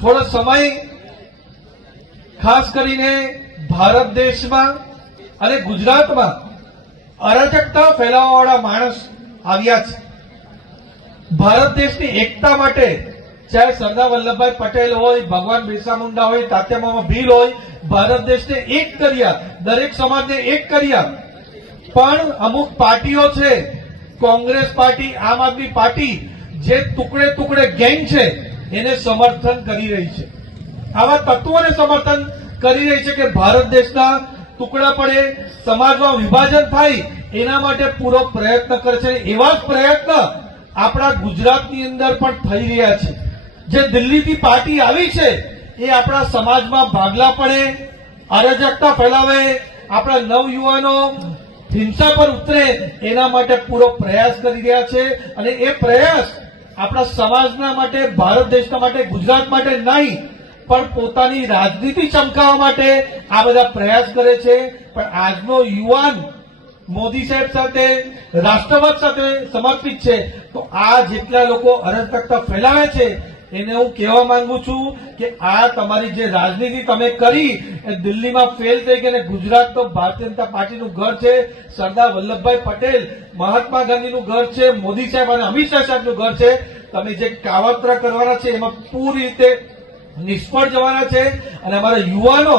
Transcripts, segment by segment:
થોડો સમય ખાસ કરીને ભારત દેશમાં અને ગુજરાતમાં અરાજકતા ફેલાવવાવાળા માણસ આવ્યા છે। ભારત દેશની એકતા માટે ચાહે સરદાર વલ્લભભાઈ પટેલ હોય, ભગવાન બિરસા મુંડા હોય, તાત્યા મામા ભીલ હોય, ભારત દેશને એક કર્યા, દરેક સમાજને એક કર્યા। પણ અમુક પાર્ટીઓ છે, કોંગ્રેસ પાર્ટી, આમ આદમી પાર્ટી, જે ટુકડે ટુકડે ગેંગ છે એને સમર્થન કરી રહી છે। આવા તત્વોને સમર્થન કરી રહી છે કે ભારત દેશના ટુકડા પડે, સમાજમાં વિભાજન થાય, એના માટે પૂરો પ્રયત્ન કરે છે। એવા જ પ્રયત્ન આપણા ગુજરાતની અંદર પણ થઈ રહ્યા છે। જે દિલ્હીથી પાર્ટી આવી છે એ આપણા સમાજમાં ભાગલા પડે, અરાજકતા ફેલાવે, આપણા નવયુવાનો હિંસા પર ઉતરે, એના માટે પૂરો પ્રયાસ કરી રહ્યા છે। અને એ પ્રયાસ આપણા સમાજના માટે, ભારત દેશના માટે, ગુજરાત માટે નહીં, પણ પોતાની રાજનીતિ ચમકાવવા માટે આ બધા પ્રયાસ કરે છે। પણ આજનો યુવાન મોદી સાહેબ સાથે, રાષ્ટ્રવાદ સાથે સમર્પિત છે। તો આ જેટલા લોકો અરાજકતા ફેલાવે છે એને હું કહેવા માંગુ છું કે આ તમારી જે રાજનીતિ તમે કરી એ દિલ્હીમાં ફેલ થઈ ગઈ, અને ગુજરાત તો ભારતીય જનતા પાર્ટીનું ઘર છે, સરદાર વલ્લભભાઈ પટેલ, મહાત્મા ગાંધીનું ઘર છે, મોદી સાહેબ અને અમિત શાહ સાહેબનું ઘર છે। તમે જે કાવતરા કરવાના છે એમાં પૂરી રીતે નિષ્ફળ જવાના છે। અને અમારા યુવાનો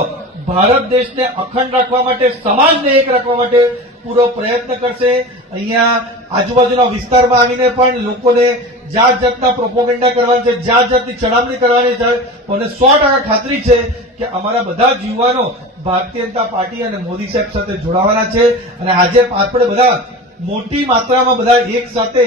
ભારત દેશને અખંડ રાખવા માટે, સમાજને એક રાખવા માટે પૂરો પ્રયત્ન કરશે। અહીંયા આજુબાજુના વિસ્તારમાં આવીને પણ લોકોને જાત જાતના પ્રોપોગેન્ડા કરવાની છે, જાત જાતની ચડામણી કરવાની છે। મને 100% ખાતરી છે કે અમારા બધા જ યુવાનો ભારતીય જનતા પાર્ટી અને મોદી સાહેબ સાથે જોડાવાના છે। અને આજે આપણે બધા મોટી માત્રામાં બધા એક સાથે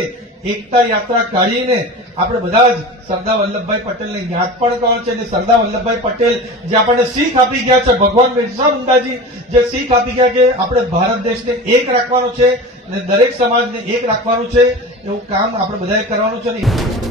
એકતા યાત્રા કાઢીને આપણે બધા જ સરદાર વલ્લભભાઈ પટેલને યાદ પણ કરવાનું છે। અને સરદાર વલ્લભભાઈ પટેલ જે આપણને શીખ આપી ગયા છે, ભગવાન બિરસા મુંડાજી જે શીખ આપી ગયા કે આપણે ભારત દેશને એક રાખવાનો છે અને દરેક સમાજને એક રાખવાનું છે, એવું કામ આપણે બધાએ કરવાનું છે।